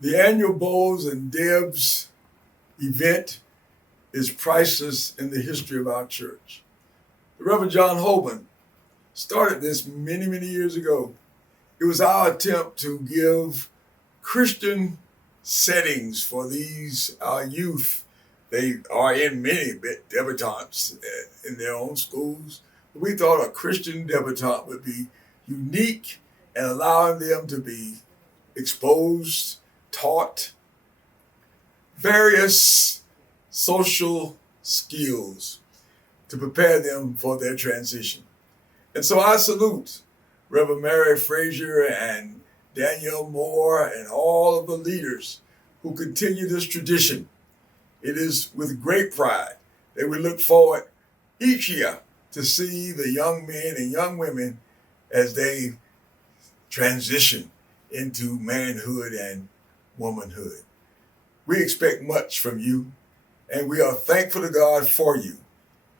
The annual Beaus and Debs event is priceless in the history of our church. The Reverend John Hoban started this many, many years ago. It was our attempt to give Christian settings for these our youth. They are in many debutantes in their own schools. But we thought a Christian debutante would be unique and allowing them to be exposed, taught various social skills to prepare them for their transition. And so I salute Reverend Mary Frazier and Danielle Moore and all of the leaders who continue this tradition. It is with great pride that we look forward each year to see the young men and young women as they transition into manhood and womanhood. We expect much from you, and we are thankful to God for you,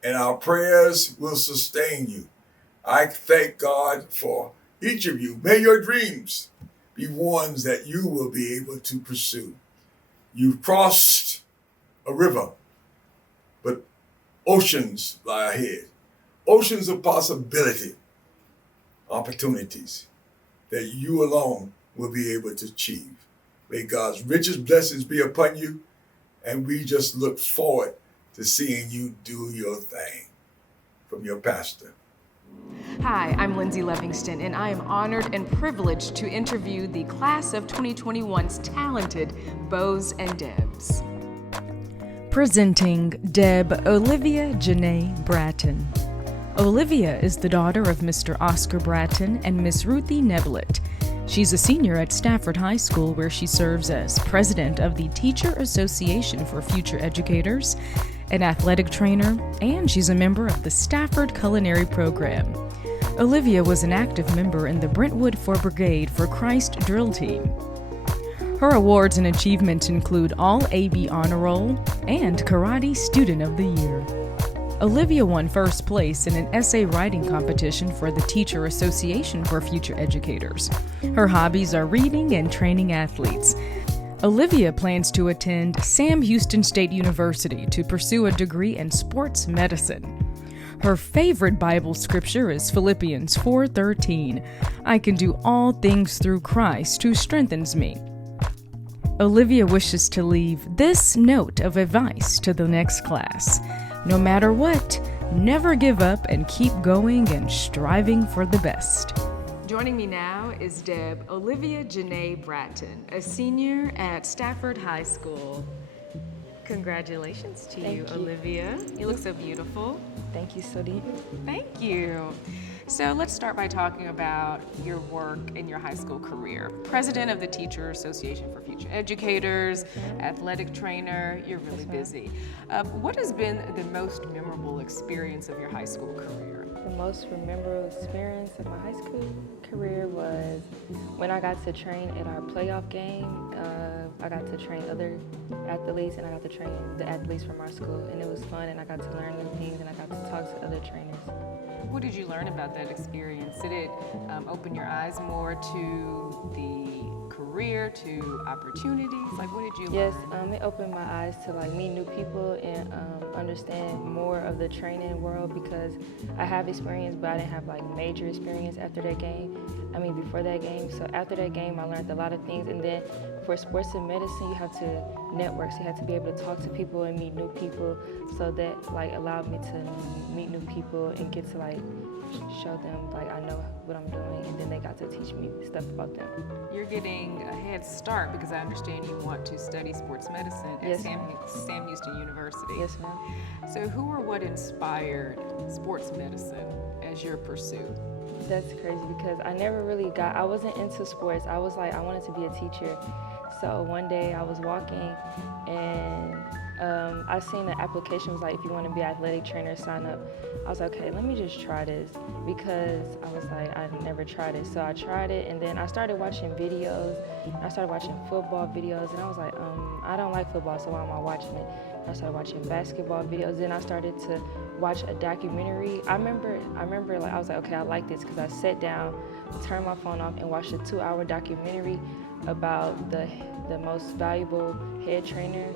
and our prayers will sustain you. I thank God for each of you. May your dreams be ones that you will be able to pursue. You've crossed a river, but oceans lie ahead. Oceans of possibility, opportunities that you alone will be able to achieve. May God's richest blessings be upon you, and we just look forward to seeing you do your thing. From your pastor. Hi, I'm Lindsay Livingston, and I am honored and privileged to interview the class of 2021's talented Beaus and Debs. Presenting Deb Olivia Janae Bratton. Olivia is the daughter of Mr. Oscar Bratton and Miss Ruthie Neblett. She's a senior at Stafford High School, where she serves as president of the Teacher Association for Future Educators, an athletic trainer, and she's a member of the Stafford Culinary Program. Olivia was an active member in the Brentwood 4 Brigade for Christ drill team. Her awards and achievements include All AB Honor Roll and Karate Student of the Year. Olivia won first place in an essay writing competition for the Teacher Association for Future Educators. Her hobbies are reading and training athletes. Olivia plans to attend Sam Houston State University to pursue a degree in sports medicine. Her favorite Bible scripture is Philippians 4:13. I can do all things through Christ who strengthens me. Olivia wishes to leave this note of advice to the next class. No matter what, never give up and keep going and striving for the best. Joining me now is Deb Olivia Janae Bratton, a senior at Stafford High School. Congratulations to you, Olivia. You look so beautiful. Thank you, Sodi. Thank you. So let's start by talking about your work in your high school career. President of the Teacher Association for Future Educators, athletic trainer, you're really busy. What has been the most memorable experience of your high school career? The most memorable experience of my high school career was when I got to train at our playoff game. I got to train other athletes, and I got to train the athletes from our school, and it was fun, and I got to learn new things, and I got to talk to other trainers. What did you learn about that experience? Did it open your eyes more to the career, to opportunities? Like, what did you learn? Yes, it opened my eyes to meet new people and understand more of the training world, because I have experience, but I didn't have major experience before that game. So after that game, I learned a lot of things. And then for sports and medicine, you have to network. So you have to be able to talk to people and meet new people. So that allowed me to meet new people and get to show them I know what I'm doing, and then they got to teach me stuff about them. You're getting a head start because I understand you want to study sports medicine at Yes, Sam Houston University. Yes, ma'am. So who or what inspired sports medicine as your pursuit? That's crazy because I wasn't into sports. I wanted to be a teacher. So one day I was walking and I seen an application was if you want to be an athletic trainer, sign up. I was okay, let me just try this, because I was I never tried it. So I tried it, and then I started watching videos. I started watching football videos, and I was I don't like football, so why am I watching it? I started watching basketball videos. Then I started to watch a documentary. I remember I was okay, I like this, because I sat down, turned my phone off, and watched a 2-hour documentary about the most valuable head trainer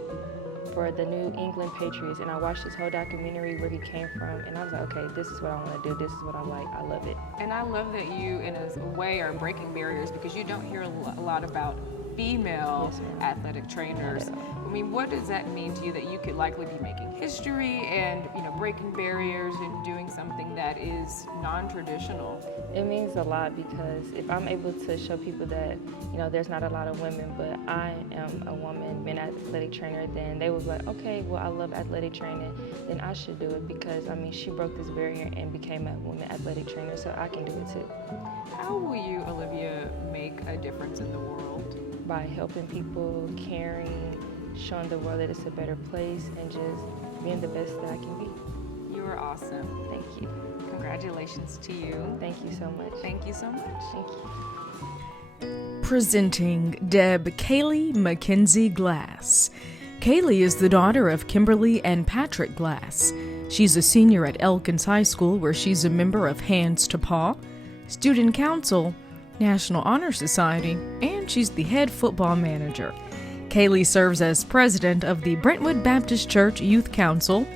for the New England Patriots, and I watched this whole documentary where he came from, and I was like, okay, this is what I want to do. This is what I like. I love it. And I love that you, in a way, are breaking barriers, because you don't hear a lot about female athletic trainers. I mean, what does that mean to you that you could likely be making history and, breaking barriers and doing something that is non-traditional? It means a lot, because if I'm able to show people that, there's not a lot of women, but I am a woman, an athletic trainer, then they will be like, okay, well, I love athletic training, then I should do it, because, she broke this barrier and became a woman athletic trainer, so I can do it too. How will you, Olivia, make a difference in the world? By helping people, caring, showing the world that it's a better place, and just being the best that I can be. You are awesome. Thank you. Congratulations to you. Thank you so much. Thank you so much. Thank you. Presenting Deb Kaylee Mackenzie Glass. Kaylee is the daughter of Kimberly and Patrick Glass. She's a senior at Elkins High School, where she's a member of Hands to Paw, Student Council, National Honor Society, and she's the head football manager. Kaylee serves as president of the Brentwood Baptist Church Youth Council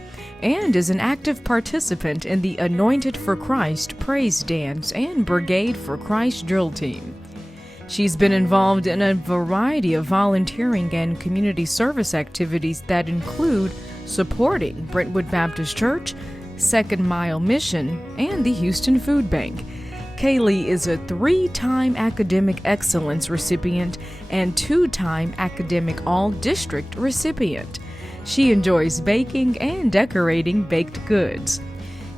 and is an active participant in the Anointed for Christ Praise Dance and Brigade for Christ drill team. She's been involved in a variety of volunteering and community service activities that include supporting Brentwood Baptist Church, Second Mile Mission, and the Houston Food Bank. Kaylee is a 3-time Academic Excellence recipient and 2-time Academic All-District recipient. She enjoys baking and decorating baked goods.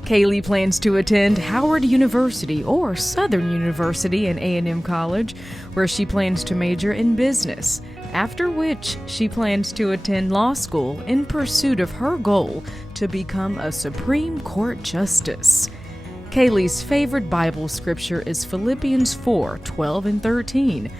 Kaylee plans to attend Howard University or Southern University and A&M College, where she plans to major in business, after which she plans to attend law school in pursuit of her goal to become a Supreme Court Justice. Kaylee's favorite Bible scripture is Philippians 4:12 and 13.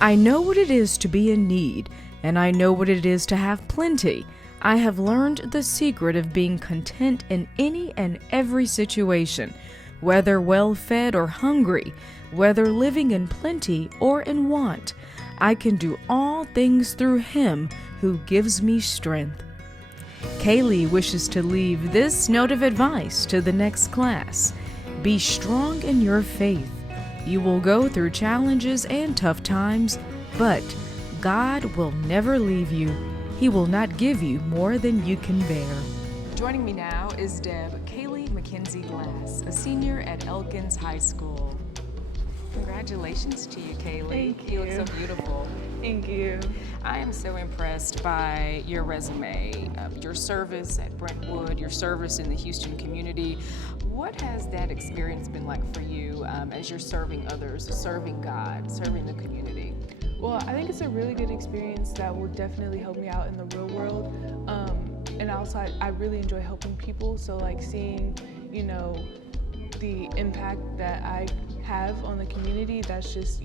I know what it is to be in need, and I know what it is to have plenty. I have learned the secret of being content in any and every situation, whether well-fed or hungry, whether living in plenty or in want. I can do all things through Him who gives me strength. Kaylee wishes to leave this note of advice to the next class. Be strong in your faith. You will go through challenges and tough times, but God will never leave you. He will not give you more than you can bear. Joining me now is Deb Kaylee Mackenzie Glass, a senior at Elkins High School. Congratulations to you, Kaylee. Thank you. You look so beautiful. Thank you. I am so impressed by your resume, your service at Brentwood, your service in the Houston community. What has that experience been like for you as you're serving others, serving God, serving the community? Well, I think it's a really good experience that will definitely help me out in the real world. And also, I really enjoy helping people. So like seeing, the impact that I have on the community, that's just,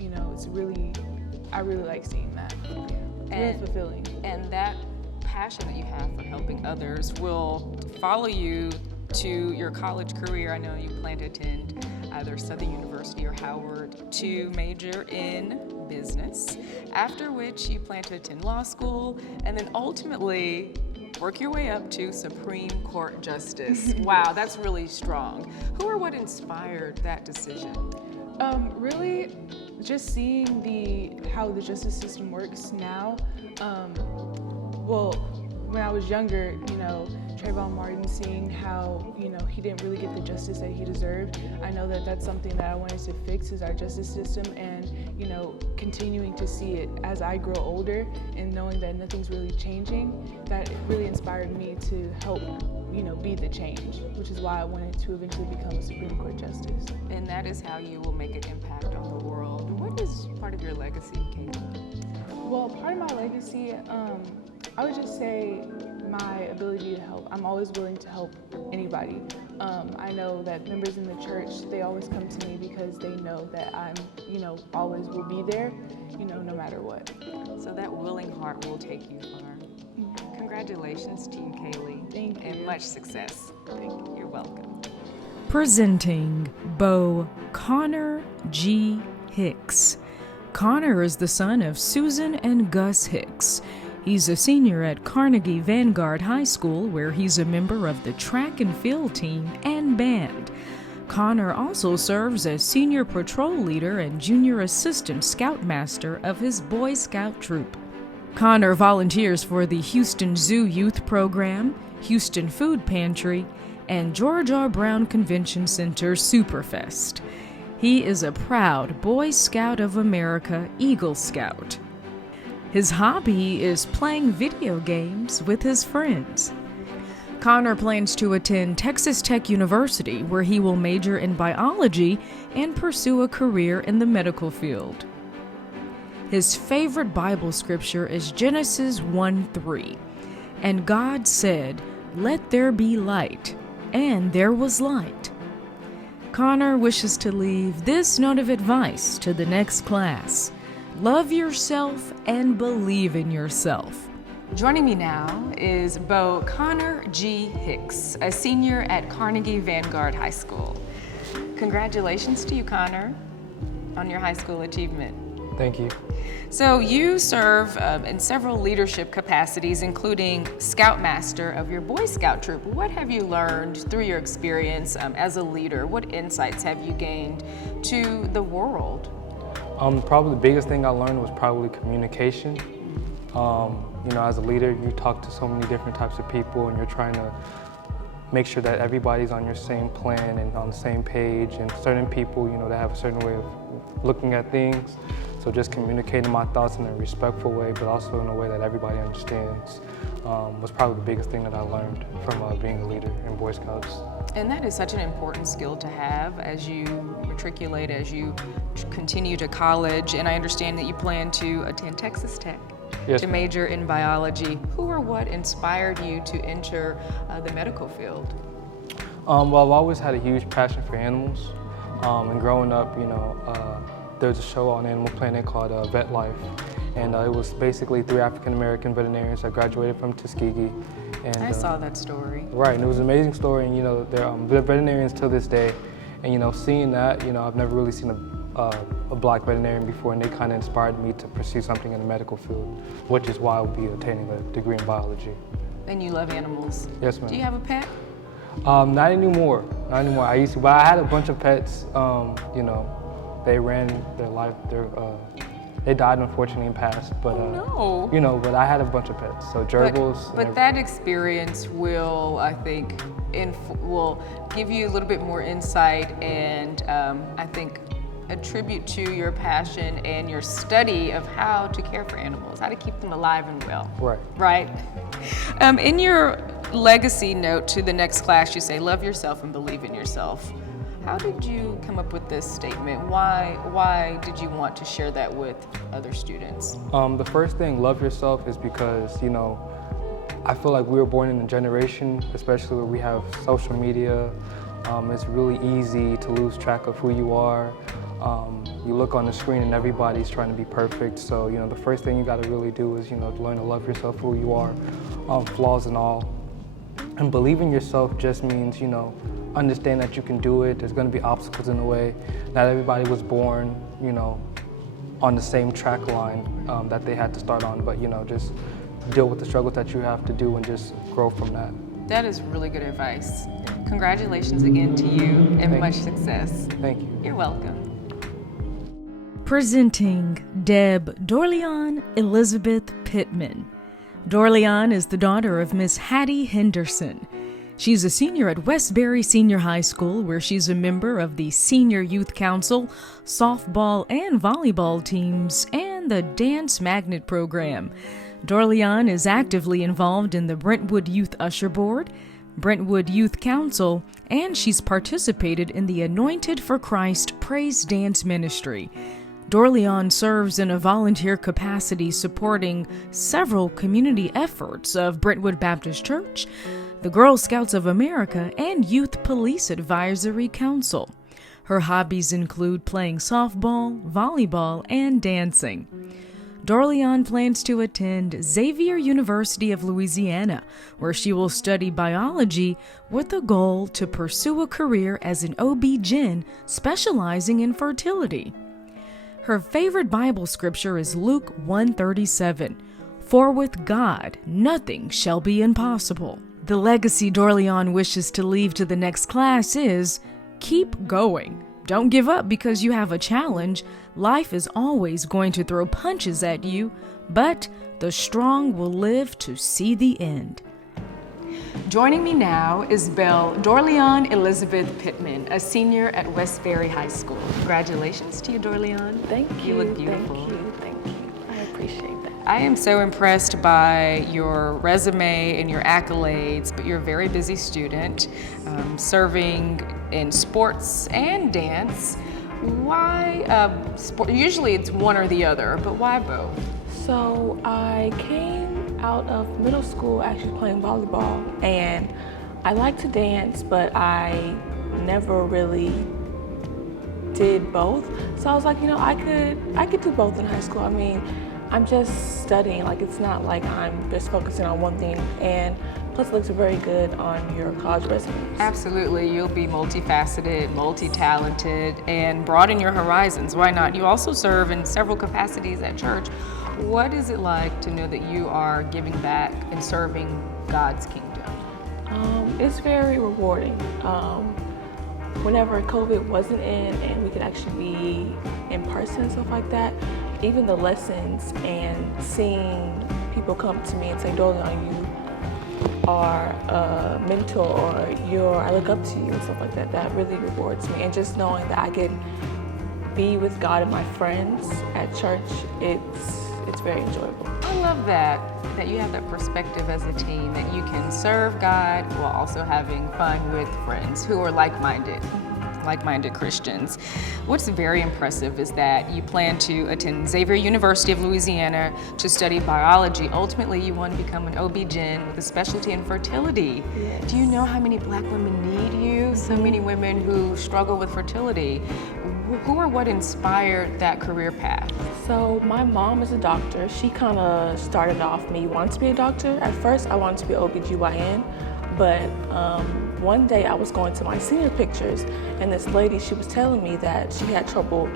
I really like seeing that. It's really fulfilling. And that passion that you have for helping others will follow you to your college career. I know you plan to attend either Southern University or Howard to major in business, after which you plan to attend law school and then ultimately work your way up to Supreme Court Justice. Wow, that's really strong. Who or what inspired that decision? Really just seeing how the justice system works now. Well, when I was younger, Trayvon Martin, seeing how, he didn't really get the justice that he deserved. I know that that's something that I wanted to fix, is our justice system, and, continuing to see it as I grow older and knowing that nothing's really changing, that really inspired me to help, be the change, which is why I wanted to eventually become a Supreme Court Justice. And that is how you will make an impact on the world. What is part of your legacy, Kaylee? Well, part of my legacy, I would just say my ability to help. I'm always willing to help anybody. I know that members in the church, they always come to me because they know that I'm, always will be there, no matter what. So that willing heart will take you far. Congratulations to you, Kaylee. Thank you. And much success. Thank you. You're welcome. Presenting Bo Connor G. Hicks. Connor is the son of Susan and Gus Hicks. He's a senior at Carnegie Vanguard High School, where he's a member of the track and field team and band. Connor also serves as senior patrol leader and junior assistant scoutmaster of his Boy Scout troop. Connor volunteers for the Houston Zoo Youth Program, Houston Food Pantry, and George R. Brown Convention Center Superfest. He is a proud Boy Scout of America Eagle Scout. His hobby is playing video games with his friends. Connor plans to attend Texas Tech University, where he will major in biology and pursue a career in the medical field. His favorite Bible scripture is Genesis 1:3. And God said, "Let there be light," and there was light. Connor wishes to leave this note of advice to the next class: love yourself and believe in yourself. Joining me now is Beau Connor G. Hicks, a senior at Carnegie Vanguard High School. Congratulations to you, Connor, on your high school achievement. Thank you. So you serve in several leadership capacities, including Scoutmaster of your Boy Scout troop. What have you learned through your experience as a leader? What insights have you gained to the world? Probably the biggest thing I learned was probably communication. As a leader, you talk to so many different types of people, and you're trying to make sure that everybody's on your same plan and on the same page, and certain people, they have a certain way of looking at things. So just communicating my thoughts in a respectful way, but also in a way that everybody understands, was probably the biggest thing that I learned from being a leader in Boy Scouts. And that is such an important skill to have as you matriculate, as you continue to college. And I understand that you plan to attend Texas Tech. Yes, to major in biology. Who or what inspired you to enter the medical field? Well, I've always had a huge passion for animals. And growing up, there's a show on Animal Planet called Vet Life. And it was basically 3 African-American veterinarians that graduated from Tuskegee. And, I saw that story. Right, and it was an amazing story. And, they're veterinarians till this day. And, seeing that, I've never really seen a black veterinarian before, and they kind of inspired me to pursue something in the medical field, which is why I'll be attaining a degree in biology. And you love animals? Yes, ma'am. Do you have a pet? Not anymore. I used to, but I had a bunch of pets. They ran their life. They died unfortunately and passed. But but I had a bunch of pets. So gerbils. But that experience will, I think, will give you a little bit more insight and I think a tribute to your passion and your study of how to care for animals, how to keep them alive and well. Right. In your legacy note to the next class, you say, love yourself and believe in yourself. How did you come up with this statement? Why did you want to share that with other students? The first thing, love yourself, is because, I feel like we were born in a generation, especially where we have social media. It's really easy to lose track of who you are. You look on the screen and everybody's trying to be perfect. So, the first thing you got to really do is, learn to love yourself, who you are, flaws and all. And believe in yourself just means, understand that you can do it. There's going to be obstacles in the way. Not everybody was born, on the same track line that they had to start on, but, just deal with the struggles that you have to do and just grow from that. That is really good advice. Congratulations again to you and much success. Thank you. You're welcome. Presenting Deb Dorleon Elizabeth Pittman. Dorleon is the daughter of Miss Hattie Henderson. She's a senior at Westbury Senior High School, where she's a member of the Senior Youth Council, softball and volleyball teams, and the Dance Magnet program. Dorleon is actively involved in the Brentwood Youth Usher Board, Brentwood Youth Council, and she's participated in the Anointed for Christ Praise Dance Ministry. Dorleon serves in a volunteer capacity supporting several community efforts of Brentwood Baptist Church, the Girl Scouts of America, and Youth Police Advisory Council. Her hobbies include playing softball, volleyball, and dancing. Dorleon plans to attend Xavier University of Louisiana, where she will study biology with a goal to pursue a career as an OB-GYN specializing in fertility. Her favorite Bible scripture is Luke 1:37, "For with God nothing shall be impossible." The legacy Dorleon wishes to leave to the next class is, keep going. Don't give up because you have a challenge. Life is always going to throw punches at you, but the strong will live to see the end. Joining me now is Belle Dorleon Elizabeth Pittman, a senior at Westbury High School. Congratulations to you, Dorleon. Thank you. You look beautiful. Thank you. I appreciate that. I am so impressed by your resume and your accolades, but you're a very busy student, serving in sports and dance. Why, usually it's one or the other, but why both? So I came out of middle school actually playing volleyball, and I like to dance, but I never really did both. So I was like, I could do both in high school. I mean, I'm just studying, like it's not like I'm just focusing on one thing, and plus it looks very good on your college resumes. Absolutely, you'll be multifaceted, multi-talented, and broaden your horizons. Why not? You also serve in several capacities at church. What is it like to know that you are giving back and serving God's kingdom? It's very rewarding. Whenever COVID wasn't in and we could actually be in person and stuff like that, even the lessons and seeing people come to me and say, Dorleon, you are a mentor, or I look up to you and stuff like that, that really rewards me. And just knowing that I can be with God and my friends at church, it's very enjoyable. I love that you have that perspective as a team, that you can serve God while also having fun with friends who are like-minded Christians. What's very impressive is that you plan to attend Xavier University of Louisiana to study biology. Ultimately, you want to become an OB-GYN with a specialty in fertility. Yes. Do you know how many Black women need you? So many women who struggle with fertility. Who or what inspired that career path? So my mom is a doctor. She kind of started off me wanting to be a doctor. At first, I wanted to be OB-GYN, but one day I was going to my senior pictures, and this lady, she was telling me that she had trouble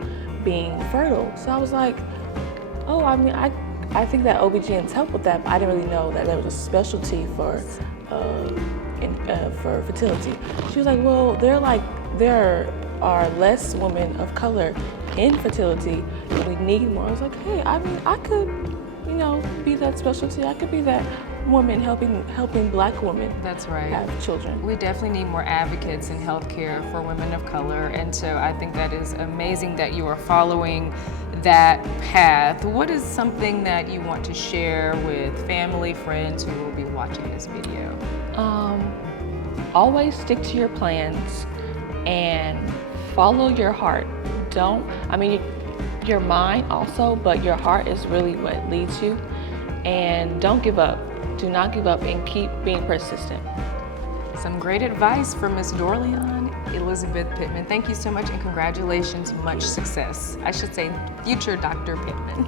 being fertile. So I was like, oh, I mean, I think that OB-GYNs help with that, but I didn't really know that there was a specialty for fertility. She was like, well, there are less women of color in fertility, and we need more. I was like, hey, I mean, I could, be that specialty. I could be that woman helping Black women. That's right. Have children. We definitely need more advocates in healthcare for women of color, and so I think that is amazing that you are following that path. What is something that you want to share with family, friends who will be watching this video? Always stick to your plans and follow your heart. Your mind also, but your heart is really what leads you. And don't give up. Do not give up, and keep being persistent. Some great advice from Ms. Dorleon Elizabeth Pittman. Thank you so much, and congratulations. Much success. I should say future Dr. Pittman.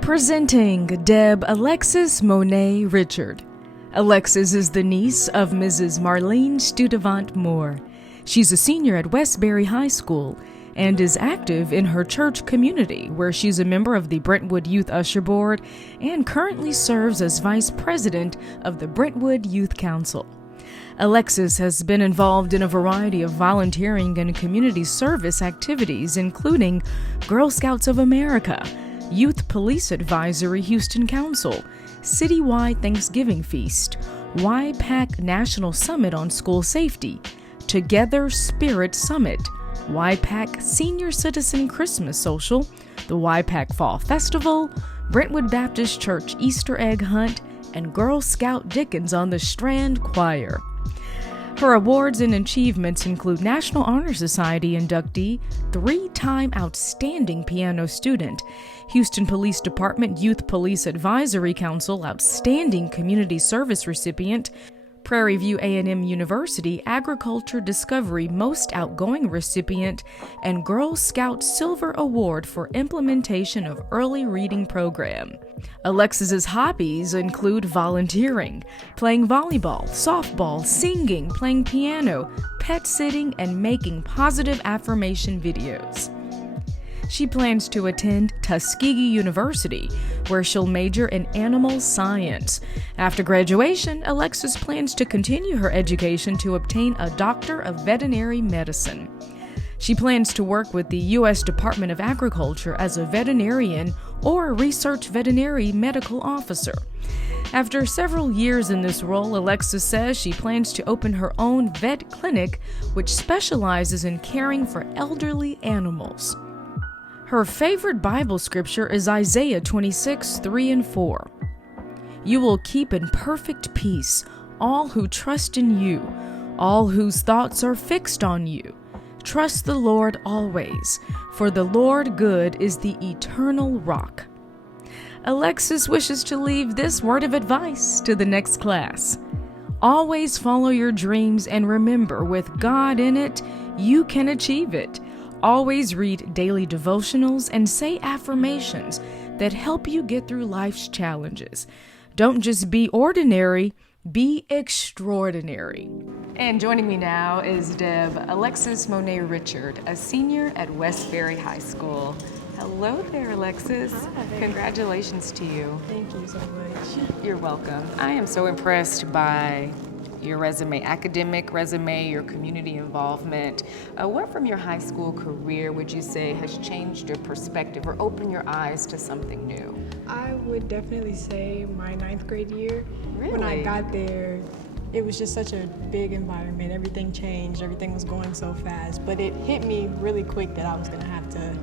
Presenting Deb Alexis Monet Richard. Alexis is the niece of Mrs. Marlene Studevant Moore. She's a senior at Westbury High School and is active in her church community, where she's a member of the Brentwood Youth Usher Board and currently serves as vice president of the Brentwood Youth Council. Alexis has been involved in a variety of volunteering and community service activities, including Girl Scouts of America, Youth Police Advisory Houston Council, Citywide Thanksgiving Feast, YPAC National Summit on School Safety, Together Spirit Summit, YPAC Senior Citizen Christmas Social, the YPAC Fall Festival, Brentwood Baptist Church Easter Egg Hunt, and Girl Scout Dickens on the Strand Choir. Her awards and achievements include National Honor Society inductee, 3-time Outstanding Piano Student, Houston Police Department Youth Police Advisory Council Outstanding Community Service recipient, Prairie View A&M University Agriculture Discovery Most Outgoing recipient, and Girl Scout Silver Award for implementation of early reading program. Alexis's hobbies include volunteering, playing volleyball, softball, singing, playing piano, pet sitting, and making positive affirmation videos. She plans to attend Tuskegee University, where she'll major in animal science. After graduation, Alexis plans to continue her education to obtain a Doctor of Veterinary Medicine. She plans to work with the U.S. Department of Agriculture as a veterinarian or a research veterinary medical officer. After several years in this role, Alexis says she plans to open her own vet clinic, which specializes in caring for elderly animals. Her favorite Bible scripture is Isaiah 26:3-4. You will keep in perfect peace all who trust in you, all whose thoughts are fixed on you. Trust the Lord always, for the Lord good is the eternal rock. Alexis wishes to leave this word of advice to the next class. Always follow your dreams and remember, with God in it, you can achieve it. Always read daily devotionals and say affirmations that help you get through life's challenges. Don't just be ordinary, be extraordinary. And joining me now is Deb Alexis Monet Richard, a senior at Westbury High School. Hello there, Alexis. Hi. Congratulations to you. Thank you so much. You're welcome. I am so impressed by your resume, academic resume, your community involvement. What from your high school career would you say has changed your perspective or opened your eyes to something new? I would definitely say my 9th grade year. When I Really? got there, it was just such a big environment. Everything changed, everything was going so fast. But it hit me really quick that I was gonna have to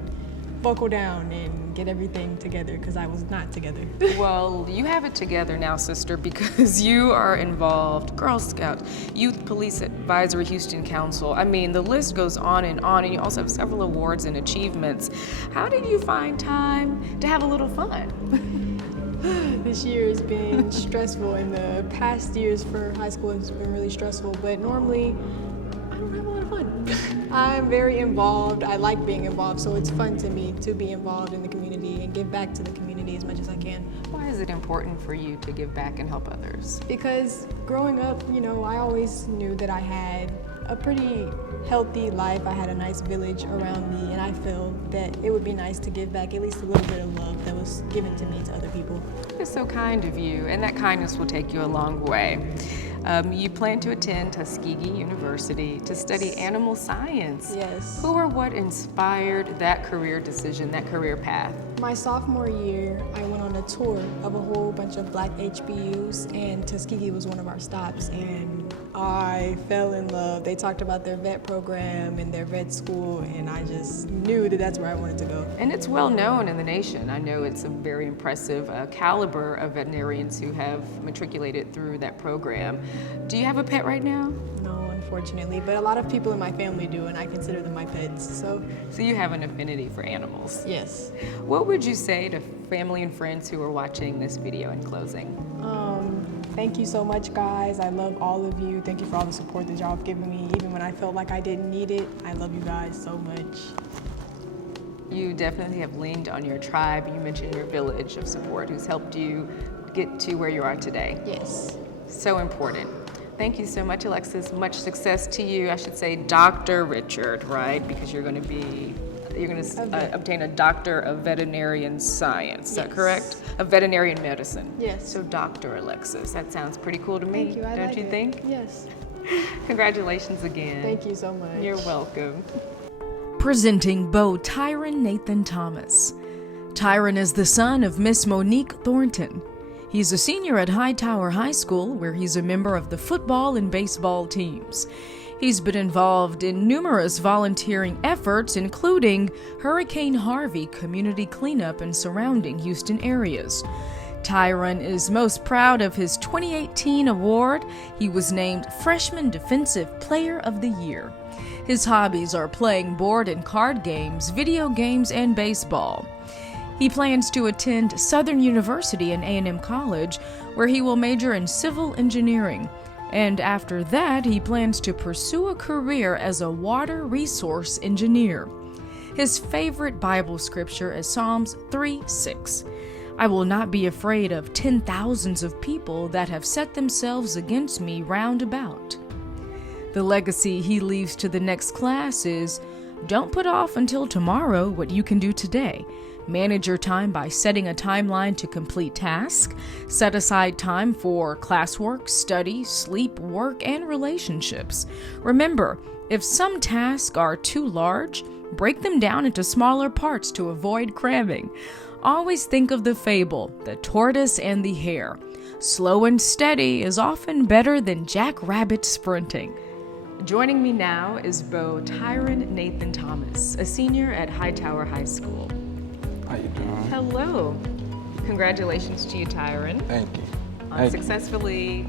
buckle down and get everything together because I was not together. Well, you have it together now, sister, because you are involved. Girl Scouts, Youth Police Advisory Houston Council. I mean, the list goes on, and you also have several awards and achievements. How did you find time to have a little fun? This year has been stressful, and the past years for high school has been really stressful, but normally I don't have a lot of fun. I'm very involved. I like being involved, so it's fun to me to be involved in the community and give back to the community as much as I can. Why is it important for you to give back and help others? Because growing up, I always knew that I had a pretty healthy life. I had a nice village around me, and I feel that it would be nice to give back at least a little bit of love that was given to me to other people. It's so kind of you, and that kindness will take you a long way. You plan to attend Tuskegee University to study animal science. Yes. Who or what inspired that career decision, that career path? My sophomore year, I went on a tour of a whole bunch of black HBUs, and Tuskegee was one of our stops, and I fell in love. They talked about their vet program and their vet school, and I just knew that that's where I wanted to go. And it's well known in the nation. I know it's a very impressive caliber of veterinarians who have matriculated through that program. Do you have a pet right now? No, unfortunately, but a lot of people in my family do, and I consider them my pets, so So you have an affinity for animals. yes. What would you say to family and friends who are watching this video in closing? Thank you so much, guys. I love all of you. Thank you for all the support that y'all have given me, even when I felt like I didn't need it. I love you guys so much. You definitely have leaned on your tribe. You mentioned your village of support who's helped you get to where you are today. Yes. So important. Thank you so much, Alexis. Much success to you. I should say Dr. Richard, right? Because you're going to obtain a Doctor of Veterinarian Science. Is that Yes. correct? Of Veterinarian Medicine. Yes. So Dr. Alexis, that sounds pretty cool to me. Thank you. I Don't like you it. think? Yes. Congratulations again. Thank you so much. You're welcome. Presenting Beau Tyron Nathan Thomas. Tyron is the son of Miss Monique Thornton. He's a senior at Hightower High School, where he's a member of the football and baseball teams. He's been involved in numerous volunteering efforts, including Hurricane Harvey community cleanup and surrounding Houston areas. Tyron is most proud of his 2018 award. He was named Freshman Defensive Player of the Year. His hobbies are playing board and card games, video games, and baseball. He plans to attend Southern University and A&M College, where he will major in civil engineering. And after that, he plans to pursue a career as a water resource engineer. His favorite Bible scripture is Psalms 3:6. I will not be afraid of 10,000s of people that have set themselves against me round about. The legacy he leaves to the next class is, Don't put off until tomorrow what you can do today. Manage your time by setting a timeline to complete tasks. Set aside time for classwork, study, sleep, work, and relationships. Remember, if some tasks are too large, break them down into smaller parts to avoid cramming. Always think of the fable, the tortoise and the hare. Slow and steady is often better than jackrabbit sprinting. Joining me now is Beau Tyron Nathan Thomas, a senior at Hightower High School. How you doing? Hello. Congratulations to you, Tyron. Thank you. On successfully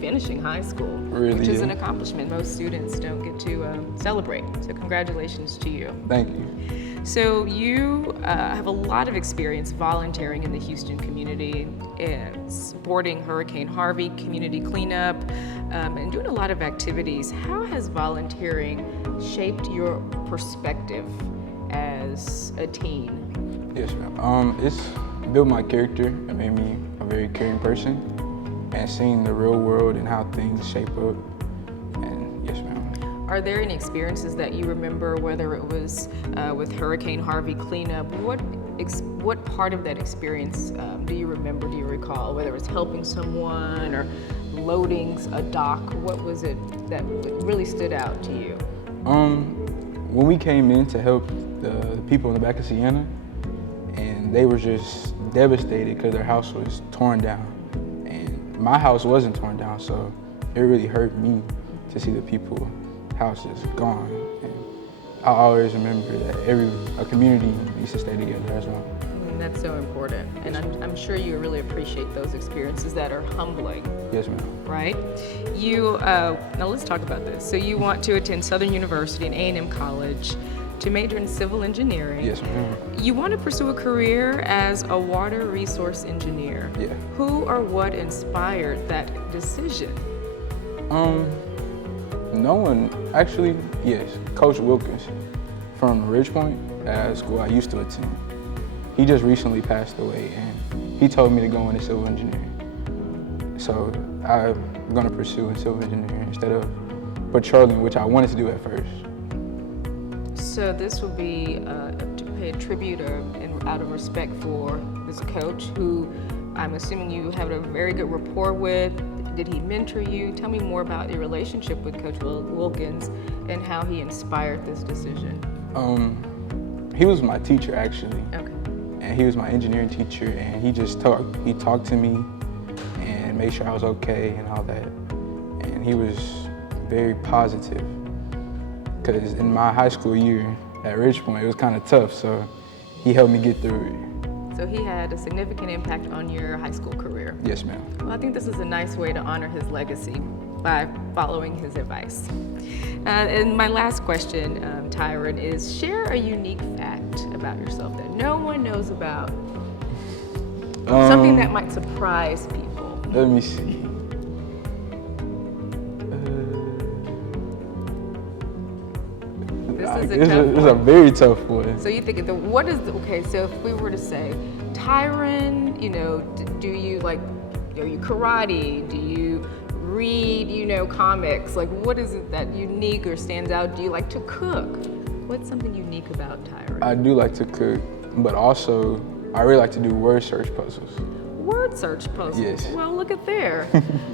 finishing high school, Really, which is yeah. an accomplishment most students don't get to celebrate. So congratulations to you. Thank you. So you have a lot of experience volunteering in the Houston community, supporting Hurricane Harvey community cleanup, and doing a lot of activities. How has volunteering shaped your perspective as a teen? Yes, ma'am. It's built my character. It made me a very caring person, and seeing the real world and how things shape up. And yes, ma'am. Are there any experiences that you remember, whether it was with Hurricane Harvey cleanup? What part of that experience do you remember, do you recall? Whether it's helping someone or loading a dock, what was it that really stood out to you? When we came in to help the people in the back of Siena, and they were just devastated because their house was torn down. And my house wasn't torn down, so it really hurt me to see the people houses gone. And I always remember that a community needs to stay together as one. That's so important, and I'm sure you really appreciate those experiences that are humbling. Yes, ma'am. Right? You now let's talk about this. So you want to attend Southern University and A&M College to major in civil engineering. Yes, ma'am. You want to pursue a career as a water resource engineer. Yeah. Who or what inspired that decision? No one, actually, yes, Coach Wilkins from Ridgepoint, at school I used to attend. He just recently passed away, and he told me to go into civil engineering. So I'm gonna pursue in civil engineering instead of patrolling, which I wanted to do at first. So this will be to pay a tribute out of respect for this coach who I'm assuming you have a very good rapport with. Did he mentor you? Tell me more about your relationship with Coach Wilkins and how he inspired this decision. He was my teacher, actually. Okay. And he was my engineering teacher, and he talked to me and made sure I was okay and all that. And he was very positive, because in my high school year at Ridgepoint, it was kind of tough, so he helped me get through it. So he had a significant impact on your high school career. Yes, ma'am. Well, I think this is a nice way to honor his legacy by following his advice. And my last question, Tyron, is share a unique fact about yourself that no one knows about. Something that might surprise people. Let me see. This is a very tough one. So you think, okay, so if we were to say, Tyron, do you are you karate? Do you read, comics? Like, what is it that unique or stands out? Do you like to cook? What's something unique about Tyron? I do like to cook, but also I really like to do word search puzzles. Word search puzzles? Yes. Well, look at there.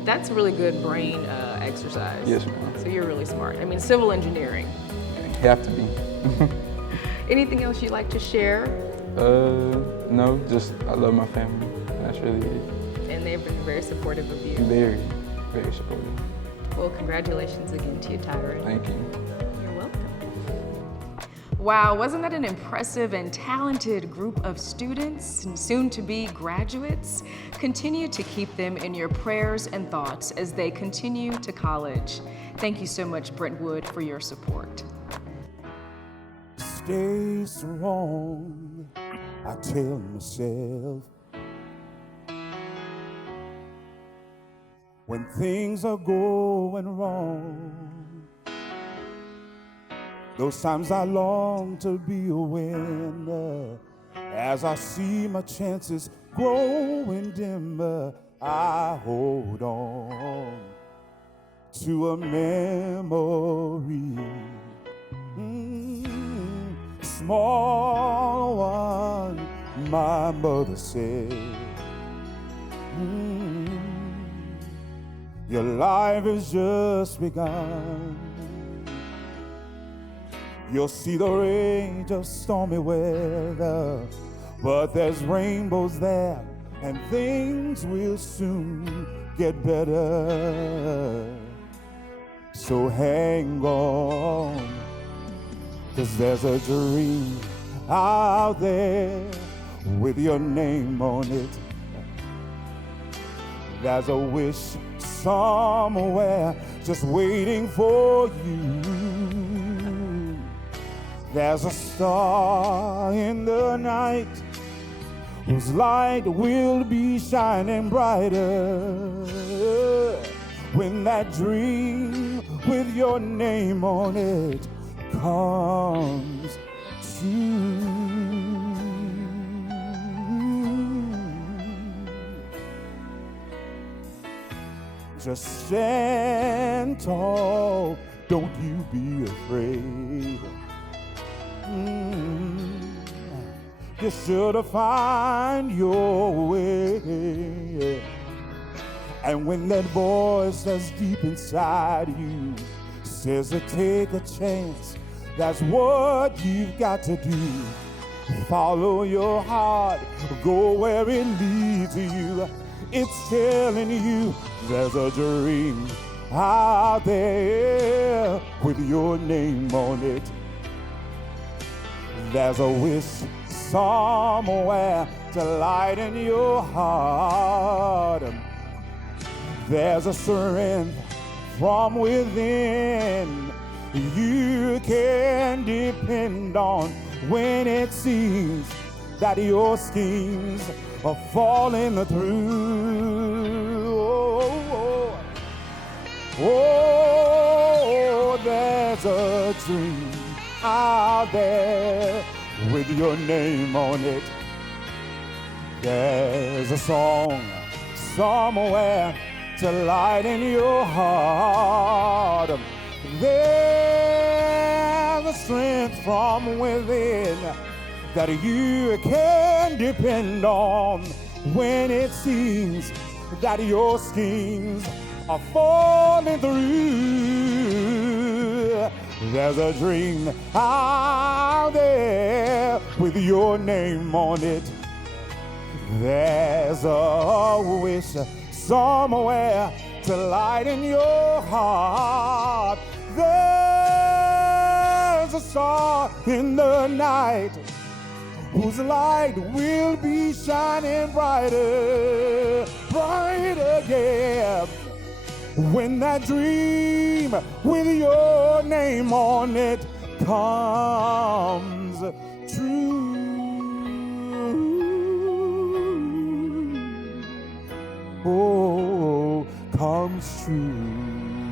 That's really good brain exercise. Yes, ma'am. So you're really smart. I mean, civil engineering. You have to be. Anything else you'd like to share? No, just I love my family. That's really it. And they've been very supportive of you. Very, very supportive. Well, congratulations again to you, Tyron. Thank you. You're welcome. Wow, wasn't that an impressive and talented group of students and soon-to-be graduates? Continue to keep them in your prayers and thoughts as they continue to college. Thank you so much, Brentwood, for your support. Stay strong, I tell myself. When things are going wrong, those times I long to be a winner. As I see my chances growing dimmer, I hold on to a memory. small one, my mother said, your life has just begun. You'll see the rage of stormy weather, but there's rainbows there, and things will soon get better. So hang on, 'cause there's a dream out there with your name on it. There's a wish somewhere just waiting for you. There's a star in the night whose light will be shining brighter when that dream with your name on it comes true. Just stand tall, don't you be afraid. You're sure to find your way. And when that voice that's deep inside you says to take a chance, that's what you've got to do. Follow your heart, go where it leads you. It's telling you there's a dream out there with your name on it. There's a wish somewhere to lighten your heart. There's a strength from within you can depend on when it seems that your schemes are falling through. Oh, there's a dream out there with your name on it. There's a song somewhere to lighten your heart. There's a strength from within that you can depend on when it seems that your schemes are falling through. There's a dream out there with your name on it. There's a wish somewhere to lighten your heart. There's a star in the night whose light will be shining brighter, brighter, yeah. When that dream with your name on it comes true. Oh, comes true.